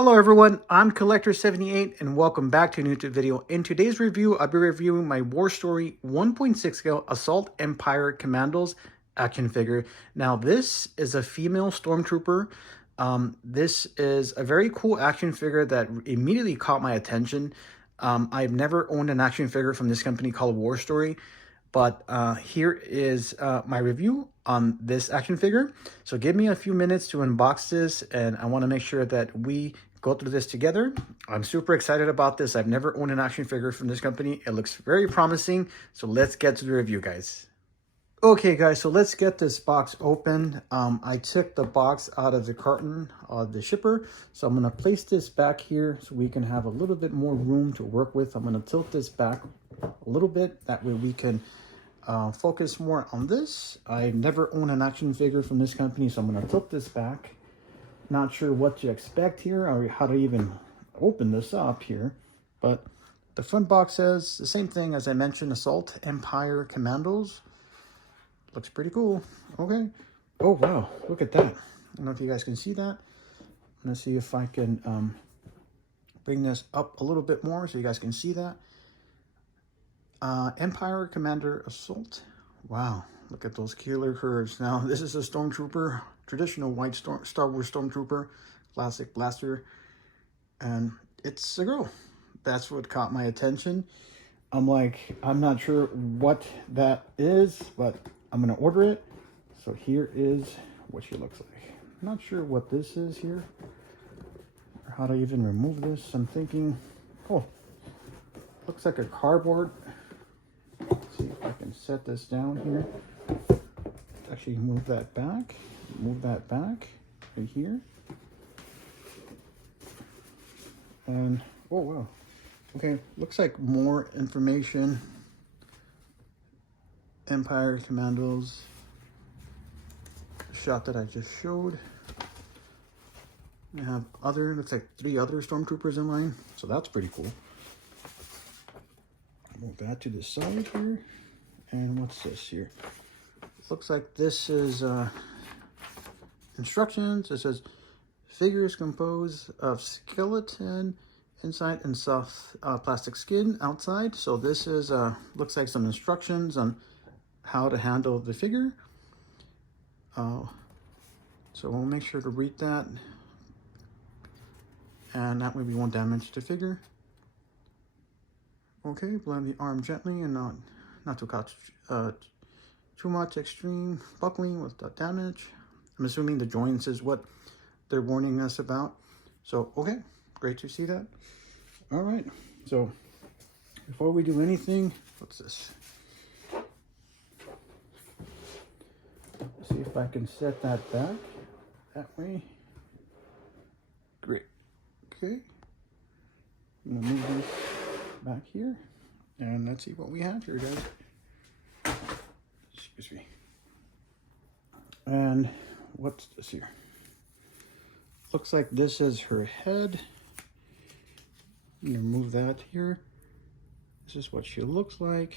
Hello everyone, I'm Collector78 and welcome back to a new video. In today's review, I'll be reviewing my War Story 1.6 scale Assault Empire Commandos action figure. Now this is a female stormtrooper. This is a very cool action figure that immediately caught my attention. I've never owned an action figure from this company called War Story. But here is my review on this action figure. So give me a few minutes to unbox this, and I want to make sure that we go through this together. I'm super excited about this. I've never owned an action figure from this company. It looks very promising. So let's get to the review, guys. Okay, guys, so let's get this box open. I took the box out of the carton of the shipper. So I'm going to place this back here so we can have a little bit more room to work with. I'm going to tilt this back a little bit. That way we can focus more on this. I've never owned an action figure from this company, so I'm going to tilt this back. Not sure what to expect here or how to even open this up here. But the front box says the same thing as I mentioned, Assault Empire Commandos. Looks pretty cool. Okay. Oh, wow. Look at that. I don't know if you guys can see that. I'm going to see if I can bring this up a little bit more so you guys can see that. Empire Commander Assault. Wow. Look at those killer curves. Now, this is a Stormtrooper. Traditional white Star Wars Stormtrooper. Classic blaster. And it's a girl. That's what caught my attention. I'm not sure what that is, but I'm going to order it. So here is what she looks like. I'm not sure what this is here, or how to even remove this. I'm thinking, oh, looks like a cardboard. Let's see if I can set this down here. Let's actually move that back right here. And, oh, wow. Okay, looks like more information. Empire Commandos, the shot that I just showed. We have looks like 3 other Stormtroopers in line, so that's pretty cool. Move that to the side here. And what's this here? It looks like this is instructions. It says figures composed of skeleton inside and soft plastic skin outside. So this is looks like some instructions on how to handle the figure. So we'll make sure to read that, and that way we won't damage the figure. Okay, blend the arm gently and not to cause too much extreme buckling without damage. I'm assuming the joints is what they're warning us about. So okay, great to see that. All right, so before we do anything, what's this? See if I can set that back that way. Great. Okay. I'm gonna move this back here, and let's see what we have here, guys. Excuse me. And what's this here? Looks like this is her head. I'm gonna move that here. This is what she looks like.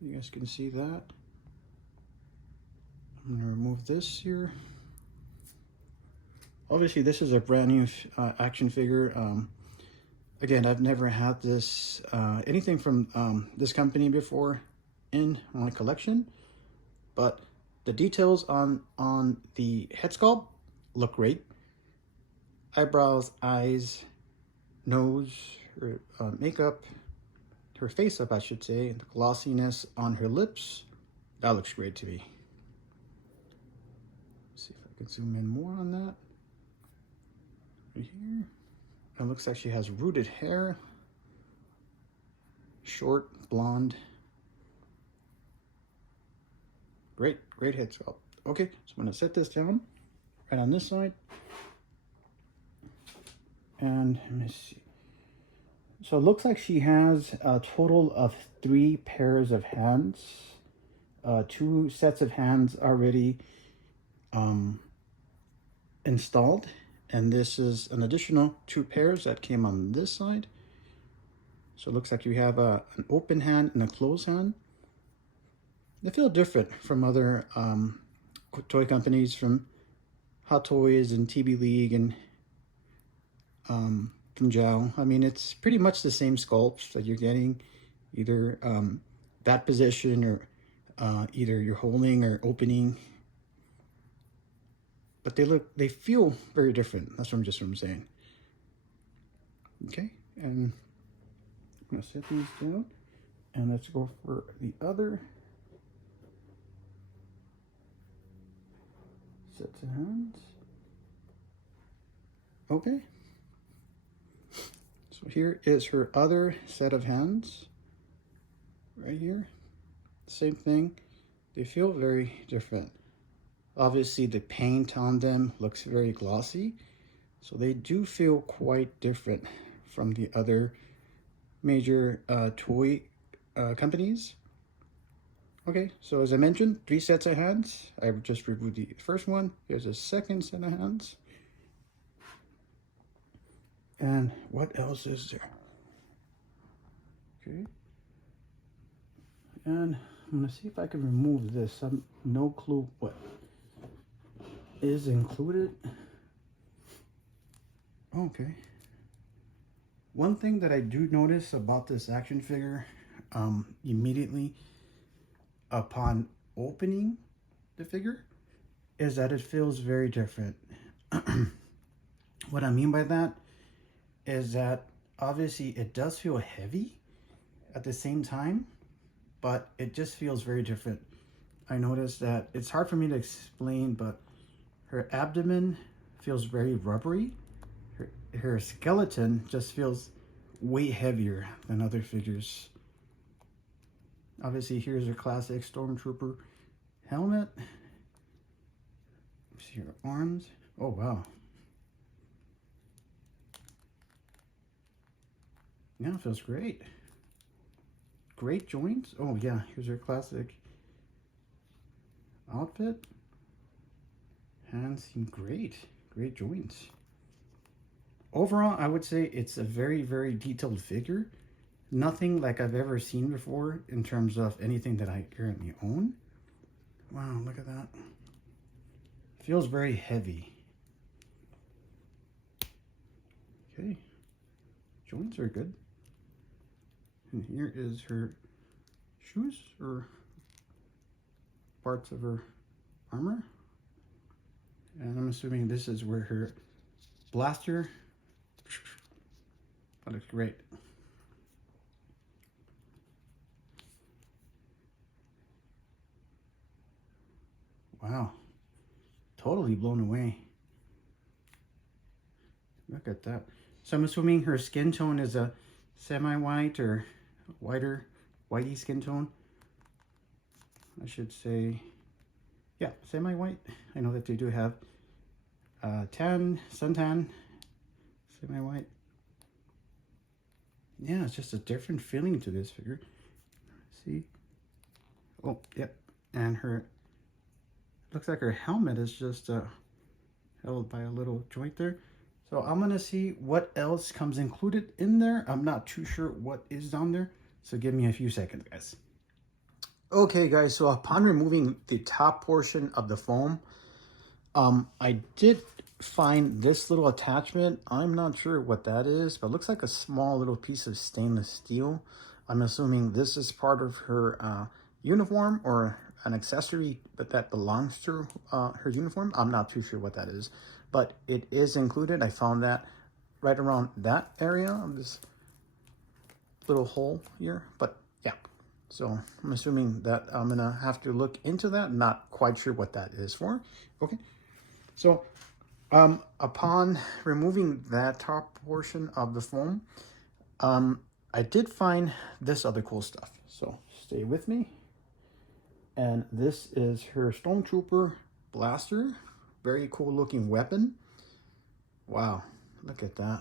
You guys can see that. I'm going to remove this here. Obviously, this is a brand new action figure. Again, I've never had this anything from this company before in my collection, but the details on the head sculpt look great. Eyebrows, eyes, nose, her makeup, her face up, I should say, and the glossiness on her lips. That looks great to me. See if I can zoom in more on that. Right here. It looks like she has rooted hair. Short, blonde. Great head sculpt. Okay, so I'm going to set this down right on this side. And let me see. So it looks like she has a total of 3 pairs of hands. 2 sets of hands already installed, and this is an additional 2 pairs that came on this side. So it looks like you have an open hand and a closed hand. They feel different from other toy companies, from Hot Toys and TB League and from Joe. I mean, it's pretty much the same sculpts that you're getting, either that position or either you're holding or opening. But they feel very different. That's what I'm saying. Okay, and I'm gonna set these down, and let's go for the other sets of hands. Okay, so here is her other set of hands, right here. Same thing, they feel very different. Obviously the paint on them looks very glossy, so they do feel quite different from the other major toy companies. Okay, so as I mentioned, 3 sets of hands. I just reviewed the first one. Here's a second set of hands. And what else is there? Okay. And I'm gonna see if I can remove this. I'm no clue what is included. Okay. One thing that I do notice about this action figure, immediately upon opening the figure, is that it feels very different. What I mean by that is that obviously it does feel heavy at the same time, but it just feels very different. I noticed that it's hard for me to explain, but her abdomen feels very rubbery. Her skeleton just feels way heavier than other figures. Obviously, here's her classic Stormtrooper helmet. See her arms. Oh, wow. Yeah, it feels great. Great joints. Oh, yeah, here's her classic outfit. Hands seem great. Great joints. Overall, I would say it's a very, very detailed figure. Nothing like I've ever seen before in terms of anything that I currently own. Wow, look at that. Feels very heavy. Okay. Joints are good. And here is her shoes or parts of her armor. And I'm assuming this is where her blaster. That looks great. Wow. Totally blown away. Look at that. So I'm assuming her skin tone is a semi-white or whiter, whitey skin tone. I should say, yeah, semi-white. I know that they do have tan, suntan, semi-white. Yeah, it's just a different feeling to this figure. See? Oh, yep. And her, looks like her helmet is just held by a little joint there. So I'm gonna see what else comes included in there. I'm not too sure what is down there. So give me a few seconds, guys. Okay, guys, so upon removing the top portion of the foam, I did find this little attachment. I'm not sure what that is, but it looks like a small little piece of stainless steel. I'm assuming this is part of her uniform or an accessory that belongs to her uniform. I'm not too sure what that is, but it is included. I found that right around that area of this little hole here, but yeah. So I'm assuming that I'm gonna have to look into that. Not quite sure what that is for. Okay. So upon removing that top portion of the foam, I did find this other cool stuff. So stay with me. And this is her Stormtrooper blaster. Very cool looking weapon. Wow, look at that.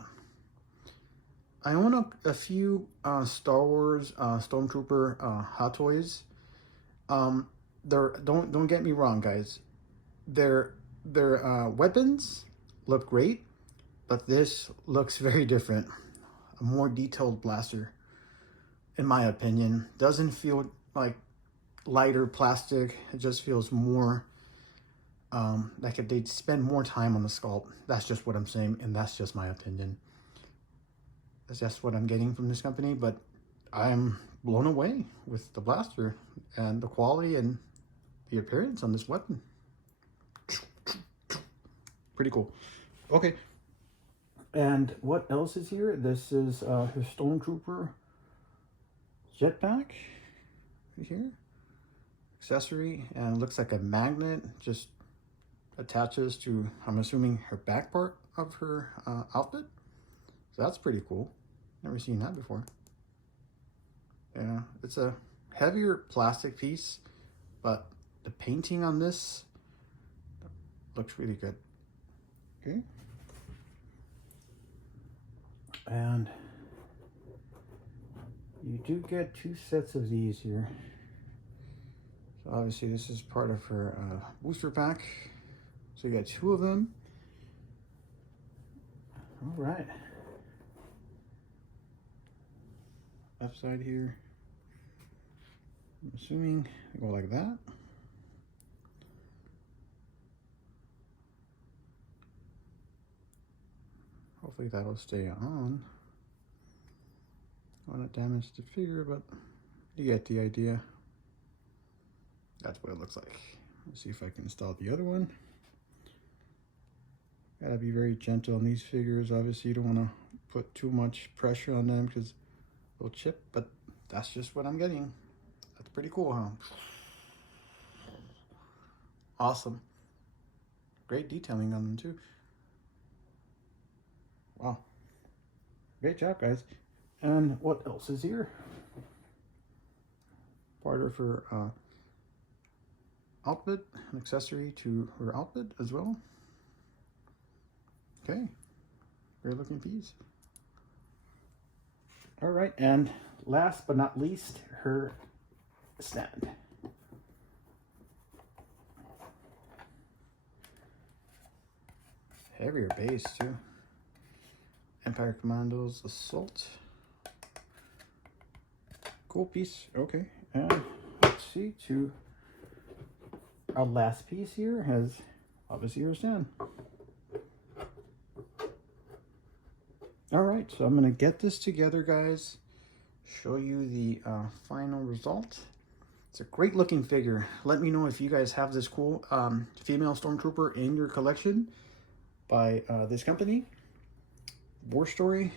I own a few Star Wars Stormtrooper Hot Toys. Don't get me wrong, guys. Their weapons look great, but this looks very different. A more detailed blaster, in my opinion. Doesn't feel like lighter plastic. It just feels more like if they'd spend more time on the sculpt. That's just what I'm saying, and that's just my opinion. That's just what I'm getting from this company, but I'm blown away with the blaster and the quality and the appearance on this weapon. Pretty cool. Okay. And what else is here? This is her Stormtrooper jetpack right here. Accessory, and it looks like a magnet just attaches to, I'm assuming, her back part of her outfit. So that's pretty cool. Never seen that before. Yeah, it's a heavier plastic piece, but the painting on this looks really good. Okay. And you do get 2 sets of these here. So obviously this is part of her booster pack. So you got 2 of them. All right. Left side here. I'm assuming they go like that. Hopefully that'll stay on. I want to damage the figure, but you get the idea. That's what it looks like. Let's see if I can install the other one. Gotta be very gentle on these figures. Obviously you don't want to put too much pressure on them because they'll chip, but that's just what I'm getting. That's pretty cool, huh? Awesome. Great detailing on them too. Wow. Great job, guys. And what else is here? Part of her outfit, an accessory to her outfit as well. Okay, great looking piece. All right, and last but not least, her stand. Heavier base too. Empire Commandos Assault. Cool piece. Okay, and let's see, to our last piece here has obviously her stand. All right, so I'm gonna get this together, guys, show you the final result. It's a great looking figure. Let me know if you guys have this cool female Stormtrooper in your collection by this company. War Story.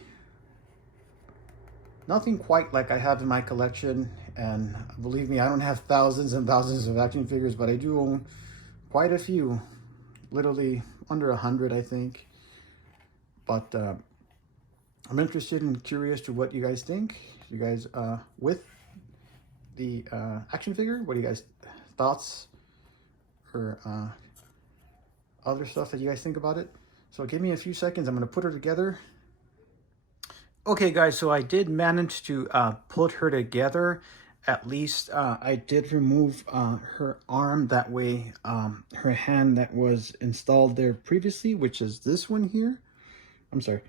Nothing quite like I have in my collection, and believe me, I don't have thousands and thousands of action figures, but I do own quite a few, literally under 100, I think. But I'm interested and curious to what you guys think. You guys, with the action figure, what do you guys thoughts or other stuff that you guys think about it? So give me a few seconds. I'm going to put her together. Okay, guys, so I did manage to put her together. At least I did remove her arm. That way, her hand that was installed there previously, which is this one here. I'm sorry.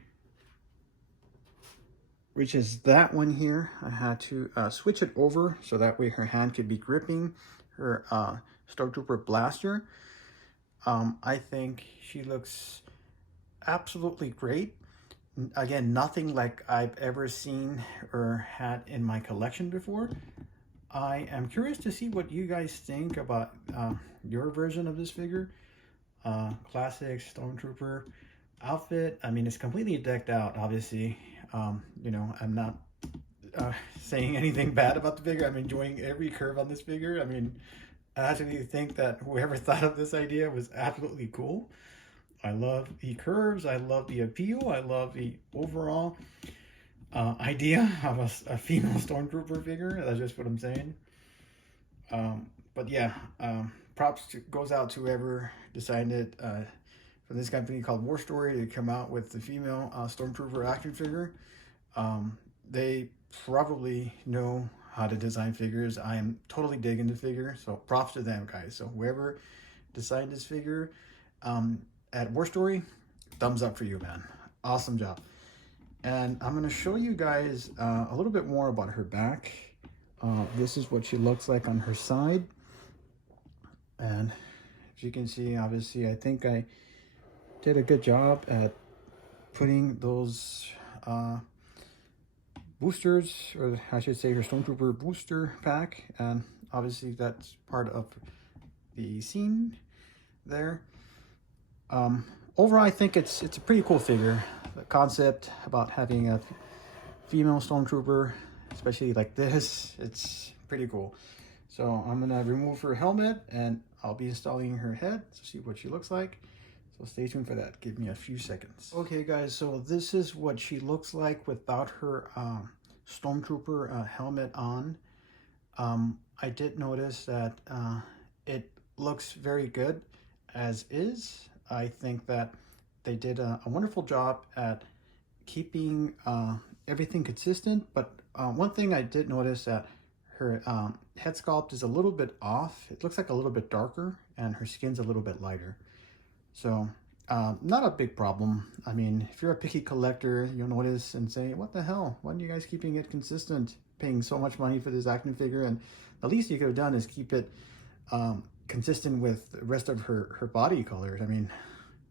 Which is that one here. I had to switch it over so that way her hand could be gripping her Stormtrooper blaster. I think she looks absolutely great. Again, nothing like I've ever seen or had in my collection before. I am curious to see what you guys think about your version of this figure. Classic Stormtrooper outfit. I mean, it's completely decked out, obviously. You know, I'm not saying anything bad about the figure. I'm enjoying every curve on this figure. I mean, I actually think that whoever thought of this idea was absolutely cool. I love the curves. I love the appeal. I love the overall idea of a female Stormtrooper figure. That's just what I'm saying. But yeah, props goes out to whoever decided for this company called War Story to come out with the female Stormtrooper action figure. They probably know how to design figures. I am totally digging the figure, so props to them, guys. So whoever designed this figure at War Story, thumbs up for you, man. Awesome job. And I'm going to show you guys a little bit more about her back. This is what she looks like on her side. And if As you can see, obviously, I think I did a good job at putting those boosters, or I should say her Stormtrooper booster pack, and obviously that's part of the scene there. Overall, I think it's a pretty cool figure. The concept about having a female Stormtrooper, especially like this, it's pretty cool. So I'm gonna remove her helmet and I'll be installing her head to see what she looks like. So stay tuned for that. Give me a few seconds. Okay guys, so this is what she looks like without her Stormtrooper helmet on. I did notice that it looks very good as is. I think that they did a wonderful job at keeping everything consistent, but one thing I did notice that her head sculpt is a little bit off. It looks like a little bit darker, and her skin's a little bit lighter. So not a big problem. I mean, if you're a picky collector, you'll notice and say, what the hell? Why are you guys keeping it consistent, paying so much money for this action figure? And the least you could have done is keep it consistent with the rest of her body colors. I mean,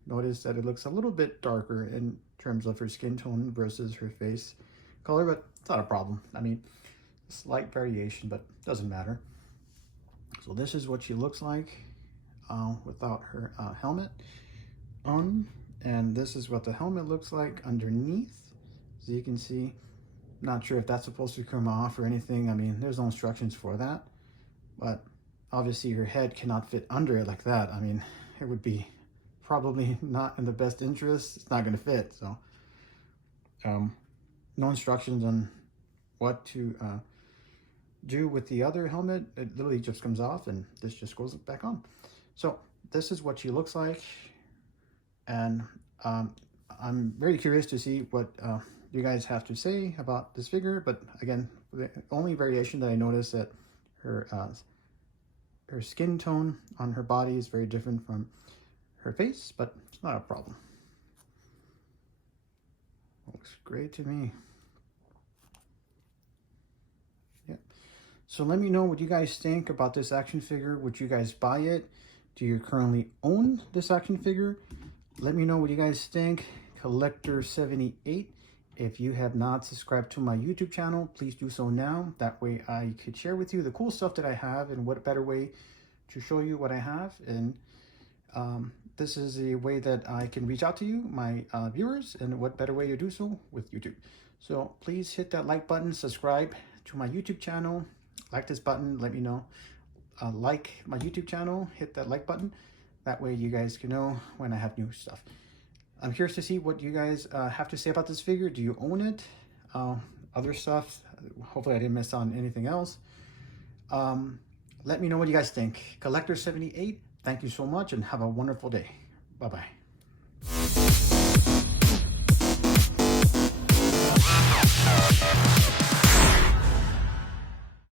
notice that it looks a little bit darker in terms of her skin tone versus her face color, but it's not a problem. I mean, slight variation, but doesn't matter. So this is what she looks like without her helmet on, and this is what the helmet looks like underneath. As you can see, not sure if that's supposed to come off or anything. I mean, there's no instructions for that, but obviously her head cannot fit under it like that. I mean, it would be probably not in the best interest. It's not going to fit. So no instructions on what to do with the other helmet. It literally just comes off and this just goes back on. So this is what she looks like, and I'm very curious to see what you guys have to say about this figure. But again, the only variation that I noticed that her skin tone on her body is very different from her face, but it's not a problem. Looks great to me. Yeah. So let me know what you guys think about this action figure. Would you guys buy it? Do you currently own this action figure? Let me know what you guys think. Collector78. If you have not subscribed to my YouTube channel, please do so now. That way I could share with you the cool stuff that I have, and what better way to show you what I have. And this is a way that I can reach out to you, my viewers, and what better way to do so with YouTube. So please hit that like button, subscribe to my YouTube channel, like this button, let me know. Like my YouTube channel, hit that like button. That way you guys can know when I have new stuff. I'm curious to see what you guys have to say about this figure. Do you own it? Other stuff. Hopefully I didn't miss on anything else. Let me know what you guys think. Collector78, thank you so much and have a wonderful day. Bye-bye.